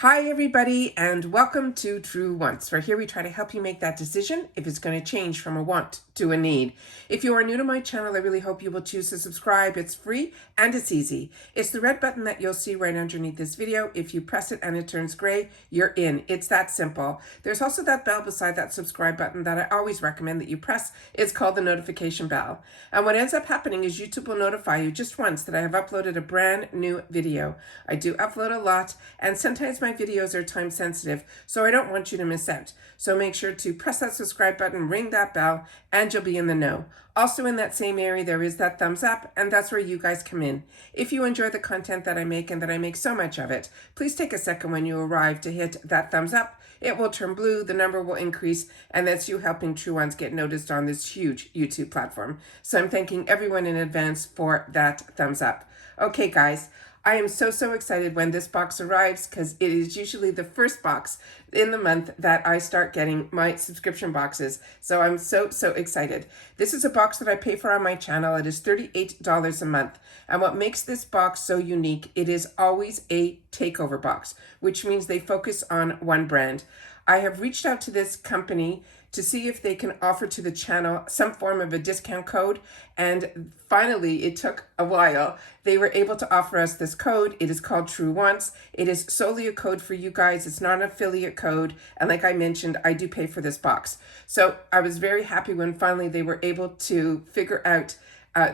Hi everybody, and welcome to True Wants, where here we try to help you make that decision if it's going to change from a want to a need. If you are new to my channel, I really hope you will choose to subscribe. It's free and it's easy. It's the red button that you'll see right underneath this video. If you press it and it turns gray, you're in. It's that simple. There's also that bell beside that subscribe button that I always recommend that you press. It's called the notification bell. And what ends up happening is YouTube will notify you just once that I have uploaded a brand new video. I do upload a lot, and sometimes my videos are time sensitive, so I don't want you to miss out. So make sure to press that subscribe button, ring that bell, and you'll be in the know. Also in that same area, there is that thumbs up, and that's where you guys come in. If you enjoy the content that I make and that I make so much of it, please take a second when you arrive to hit that thumbs up. It will turn blue, the number will increase, and that's you helping True Ones get noticed on this huge YouTube platform. So I'm thanking everyone in advance for that thumbs up. Okay, guys. I am so excited when this box arrives because it is usually the first box in the month that I start getting my subscription boxes. So I'm so excited. This is a box that I pay for on my channel. It is $38 a month. And what makes this box so unique, it is always a takeover box, which means they focus on one brand. I have reached out to this company to see if they can offer to the channel some form of a discount code. And finally, it took a while. They were able to offer us this code. It is called True Wants. It is solely a code for you guys. It's not an affiliate code. And like I mentioned, I do pay for this box. So I was very happy when finally they were able to figure out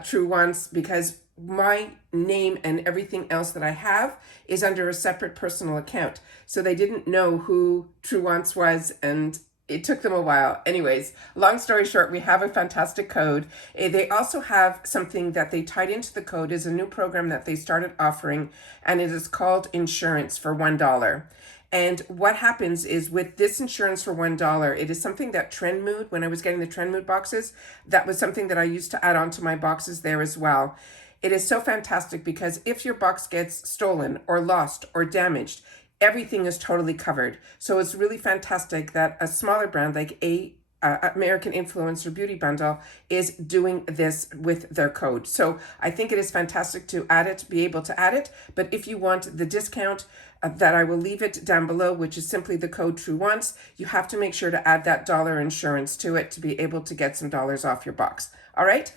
True Wants, because my name and everything else that I have is under a separate personal account. So they didn't know who True Wants was, and it took them a while. Anyways, long story short, we have a fantastic code. They also have something that they tied into the code, is a new program that they started offering, and it is called insurance for $1. And what happens is with this insurance for $1, it is something that Trendmood, when I was getting the Trendmood boxes, that was something that I used to add on to my boxes there as well. It is so fantastic because if your box gets stolen or lost or damaged, everything is totally covered. So it's really fantastic that a smaller brand like American Influencer Beauty Bundle is doing this with their code. So I think it is fantastic to add it, be able to add it. But if you want the discount, that I will leave it down below, which is simply the code True Wants, you have to make sure to add that dollar insurance to it to be able to get some dollars off your box. All right,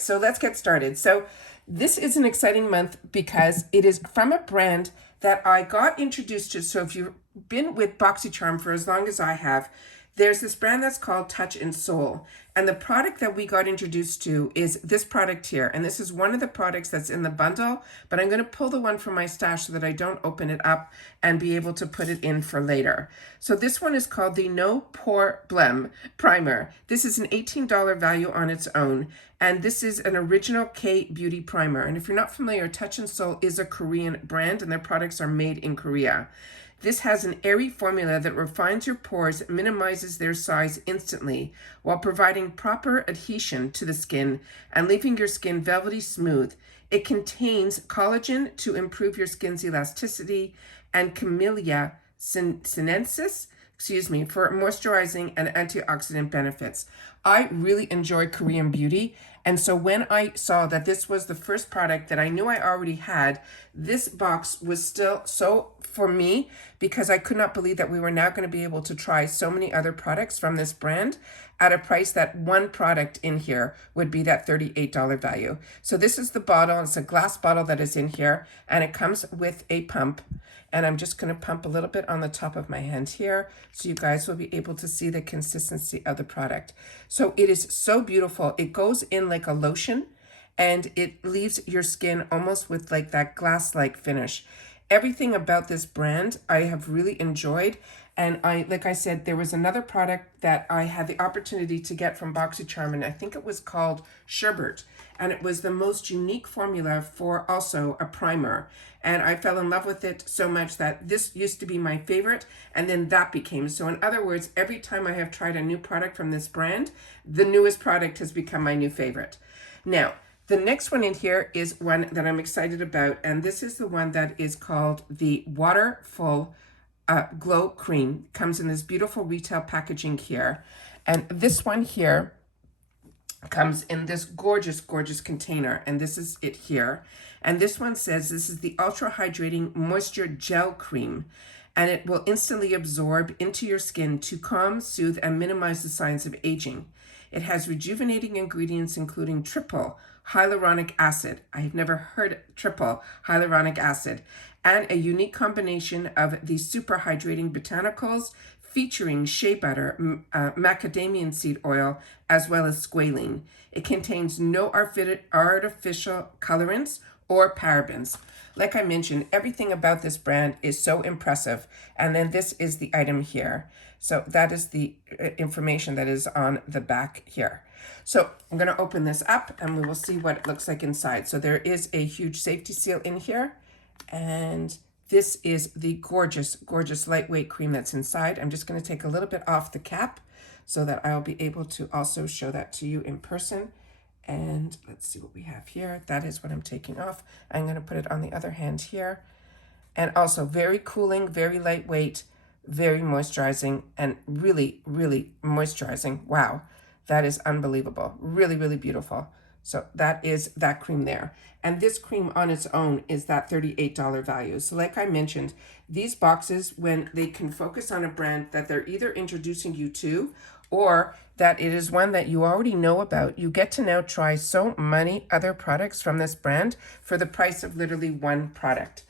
so let's get started. So this is an exciting month because it is from a brand that I got introduced to. So if you've been with BoxyCharm for as long as I have, there's this brand that's called Touch and Soul. And the product that we got introduced to is this product here. And this is one of the products that's in the bundle, but I'm going to pull the one from my stash so that I don't open it up and be able to put it in for later. So this one is called the No Pore Blem Primer. This is an $18 value on its own. And this is an original K Beauty primer. And if you're not familiar, Touch and Soul is a Korean brand and their products are made in Korea. This has an airy formula that refines your pores, minimizes their size instantly, while providing proper adhesion to the skin and leaving your skin velvety smooth. It contains collagen to improve your skin's elasticity and Camellia sinensis, for moisturizing and antioxidant benefits. I really enjoy Korean beauty, and so when I saw that this was the first product that I knew I already had, this box was still so for me, because I could not believe that we were now going to be able to try so many other products from this brand at a price that one product in here would be that $38 value. So this is the bottle. It's a glass bottle that is in here, and it comes with a pump. And I'm just going to pump a little bit on the top of my hand here so you guys will be able to see the consistency of the product. So it is so beautiful. It goes in like a lotion, and it leaves your skin almost with like that glass-like finish. Everything about this brand I have really enjoyed. And like I said, there was another product that I had the opportunity to get from BoxyCharm, and I think it was called Sherbet. And it was the most unique formula for also a primer. And I fell in love with it so much that this used to be my favorite, and then that became. So in other words, every time I have tried a new product from this brand, the newest product has become my new favorite. Now, the next one in here is one that I'm excited about, and this is the one that is called the Waterful Glow Cream. It comes in this beautiful retail packaging here. And this one here comes in this gorgeous container, and this is it here. And this one says this is the Ultra Hydrating Moisture Gel Cream. and it will instantly absorb into your skin to calm, soothe, and minimize the signs of aging. It has rejuvenating ingredients including triple hyaluronic acid. I have never heard triple hyaluronic acid, and a unique combination of the super hydrating botanicals featuring shea butter, macadamia seed oil, as well as squalene. It contains no artificial colorants or parabens. Like I mentioned, everything about this brand is so impressive. And then this is the item here. So that is the information that is on the back here. So I'm going to open this up and we will see what it looks like inside. So there is a huge safety seal in here. And this is the gorgeous, gorgeous lightweight cream that's inside. I'm just going to take a little bit off the cap so that I'll be able to also show that to you in person. And let's see what we have here. That is what I'm taking off. I'm going to put it on the other hand here. And also very cooling, very lightweight, very moisturizing, and really, really moisturizing. Wow, that is unbelievable. Really, really beautiful. So that is that cream there. And this cream on its own is that $38 value. So like I mentioned, these boxes, when they can focus on a brand that they're either introducing you to or that it is one that you already know about, you get to now try so many other products from this brand for the price of literally one product.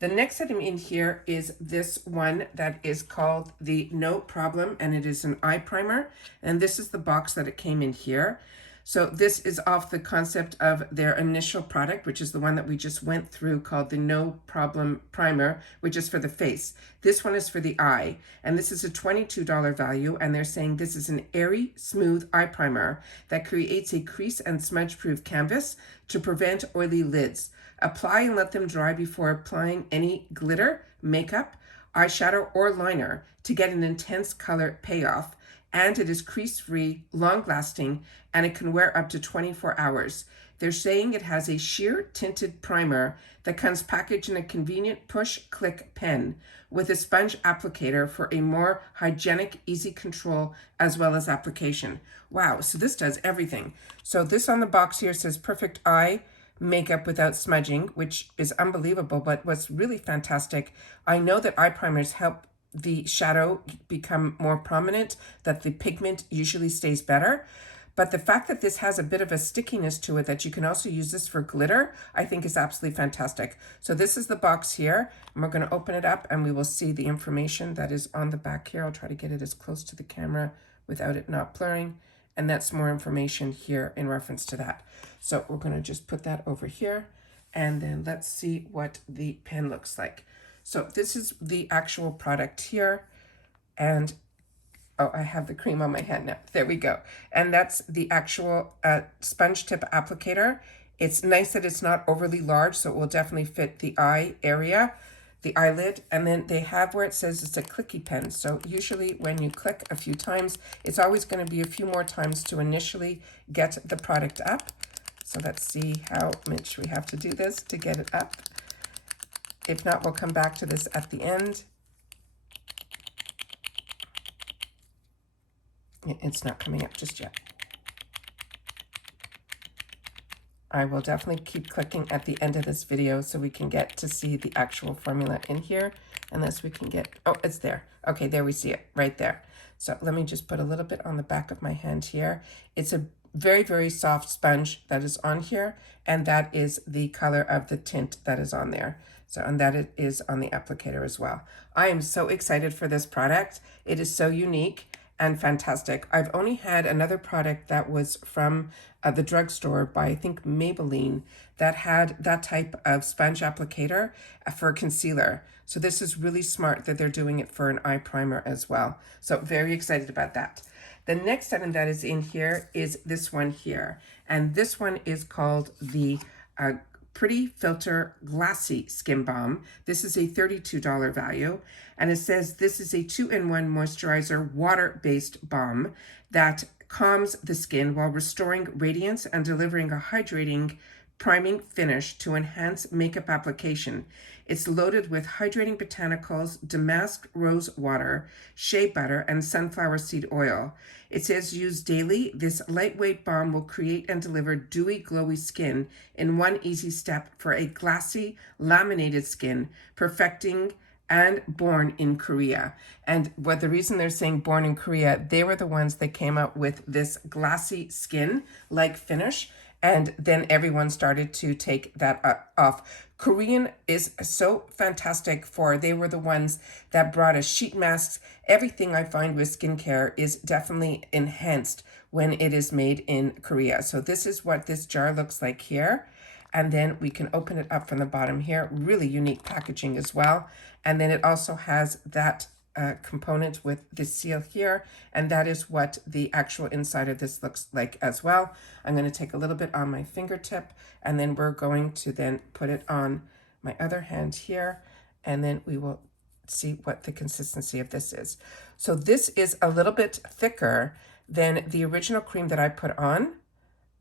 The next item in here is this one that is called the No Problem, and it is an eye primer. And this is the box that it came in here. So this is off the concept of their initial product, which is the one that we just went through called the No Problem Primer, which is for the face. This one is for the eye, and this is a $22 value, and they're saying this is an airy, smooth eye primer that creates a crease and smudge-proof canvas to prevent oily lids. Apply and let them dry before applying any glitter, makeup, eyeshadow, or liner to get an intense color payoff. And it is crease-free, long-lasting, and it can wear up to 24 hours. They're saying it has a sheer tinted primer that comes packaged in a convenient push-click pen with a sponge applicator for a more hygienic, easy control as well as application. Wow, so this does everything. So this on the box here says perfect eye makeup without smudging, which is unbelievable, but what's really fantastic, I know that eye primers help the shadow become more prominent, that the pigment usually stays better. But the fact that this has a bit of a stickiness to it, that you can also use this for glitter, I think is absolutely fantastic. So this is the box here, and we're going to open it up and we will see the information that is on the back here. I'll try to get it as close to the camera without it not blurring. And that's more information here in reference to that. So we're going to just put that over here, and then let's see what the pen looks like. So this is the actual product here, and oh, I have the cream on my hand now. There we go. And that's the actual sponge tip applicator. It's nice that it's not overly large, so it will definitely fit the eye area, the eyelid. And then they have where it says it's a clicky pen. So usually when you click a few times, it's always going to be a few more times to initially get the product up. So let's see how much we have to do this to get it up. If not, we'll come back to this at the end. It's not coming up just yet. I will definitely keep clicking at the end of this video so we can get to see the actual formula in here. Unless we can get, oh, it's there. Okay, there we see it right there. So let me just put a little bit on the back of my hand here. It's a very, very soft sponge that is on here, and that is the color of the tint that is on there. So, and that it is on the applicator as well. I am so excited for this product. It is so unique and fantastic. I've only had another product that was from the drugstore by, I think, Maybelline, that had that type of sponge applicator for concealer. So this is really smart that they're doing it for an eye primer as well. So very excited about that. The next item that is in here is this one here. And this one is called the Pretty Filter Glassy Skin Balm. This is a $32 value, and it says this is a 2-in-1 moisturizer water-based balm that calms the skin while restoring radiance and delivering a hydrating, priming finish to enhance makeup application. It's loaded with hydrating botanicals, damask rose water, shea butter, and sunflower seed oil. It says use daily. This lightweight balm will create and deliver dewy, glowy skin in one easy step for a glassy, laminated skin, perfecting and born in Korea. And what the reason they're saying born in Korea, they were the ones that came out with this glassy skin like finish, and then everyone started to take that off. Korean is so fantastic they were the ones that brought us sheet masks. Everything I find with skincare is definitely enhanced when it is made in Korea. So this is what this jar looks like here. And then we can open it up from the bottom here. Really unique packaging as well. And then it also has that component with the seal here, and that is what the actual inside of this looks like as well. I'm going to take a little bit on my fingertip, and then we're going to then put it on my other hand here, and then we will see what the consistency of this is. So this is a little bit thicker than the original cream that I put on,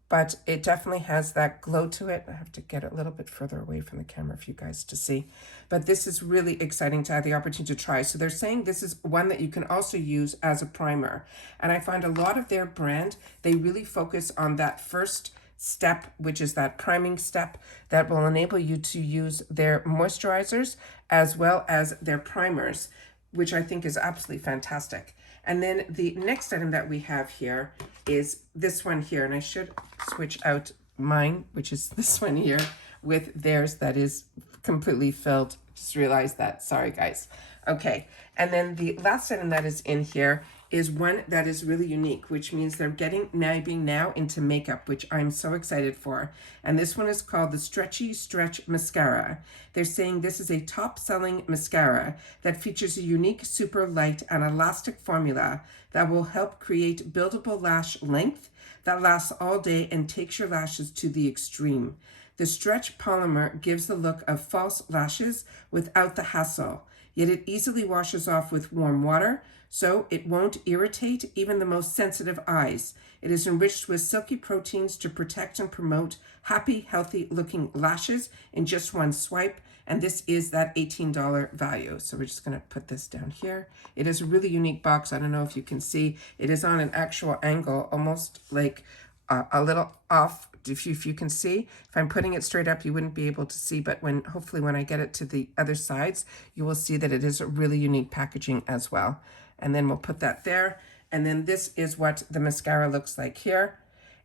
but it definitely has that glow to it. I have to get it a little bit further away from the camera for you guys to see. But this is really exciting to have the opportunity to try. So they're saying this is one that you can also use as a primer. And I find a lot of their brand, they really focus on that first step, which is that priming step that will enable you to use their moisturizers as well as their primers, which I think is absolutely fantastic. And then the next item that we have here is this one here, and I should switch out mine, which is this one here, with theirs that is completely filled. Just realized that, sorry guys. Okay, and then the last item that is in here is one that is really unique, which means they're being now into makeup, which I'm so excited for. And this one is called the Stretchy Stretch Mascara. They're saying this is a top-selling mascara that features a unique super light and elastic formula that will help create buildable lash length that lasts all day and takes your lashes to the extreme. The stretch polymer gives the look of false lashes without the hassle, yet it easily washes off with warm water, so it won't irritate even the most sensitive eyes. It is enriched with silky proteins to protect and promote happy, healthy-looking lashes in just one swipe, and this is that $18 value. So we're just going to put this down here. It is a really unique box. I don't know if you can see. It is on an actual angle, almost like a little off. If you can see, if I'm putting it straight up, you wouldn't be able to see, but hopefully when I get it to the other sides, you will see that it is a really unique packaging as well. And then we'll put that there. And then this is what the mascara looks like here.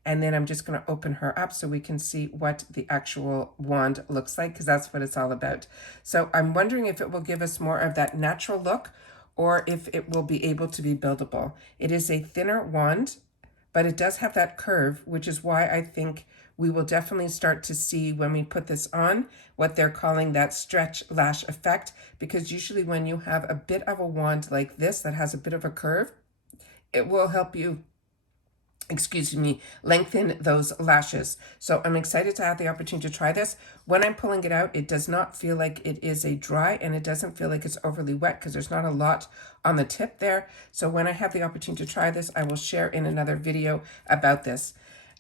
And then I'm just going to open her up so we can see what the actual wand looks like, because that's what it's all about. So I'm wondering if it will give us more of that natural look or if it will be able to be buildable. It is a thinner wand, but it does have that curve, which is why I think we will definitely start to see when we put this on what they're calling that stretch lash effect, because usually when you have a bit of a wand like this that has a bit of a curve, it will help you, lengthen those lashes. So I'm excited to have the opportunity to try this. When I'm pulling it out, it does not feel like it is a dry, and it doesn't feel like it's overly wet because there's not a lot on the tip there. So when I have the opportunity to try this, I will share in another video about this.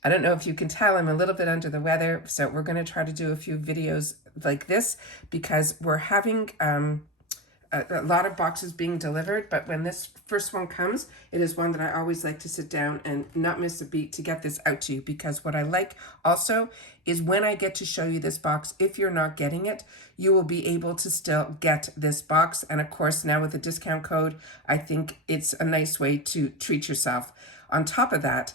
I don't know if you can tell, I'm a little bit under the weather, so we're going to try to do a few videos like this because we're having a lot of boxes being delivered, but when this first one comes, it is one that I always like to sit down and not miss a beat to get this out to you, because what I like also is when I get to show you this box, if you're not getting it, you will be able to still get this box. And of course, now with the discount code, I think it's a nice way to treat yourself. On top of that,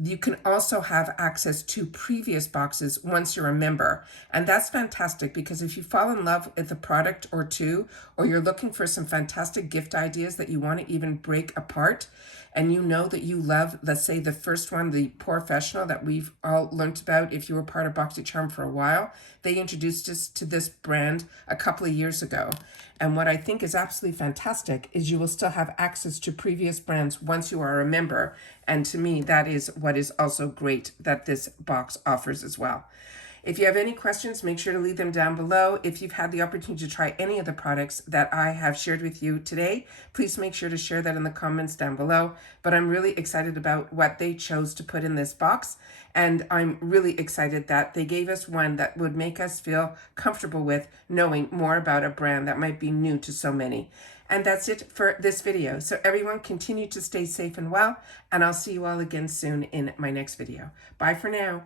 you can also have access to previous boxes once you're a member. And that's fantastic, because if you fall in love with a product or two, or you're looking for some fantastic gift ideas that you want to even break apart, and you know that you love, let's say the first one, the Professional that we've all learned about if you were part of BoxyCharm for a while, they introduced us to this brand a couple of years ago. And what I think is absolutely fantastic is you will still have access to previous brands once you are a member. And to me, that is what is also great that this box offers as well. If you have any questions, make sure to leave them down below. If you've had the opportunity to try any of the products that I have shared with you today, please make sure to share that in the comments down below. But I'm really excited about what they chose to put in this box. And I'm really excited that they gave us one that would make us feel comfortable with knowing more about a brand that might be new to so many. And that's it for this video. So everyone, continue to stay safe and well, and I'll see you all again soon in my next video. Bye for now.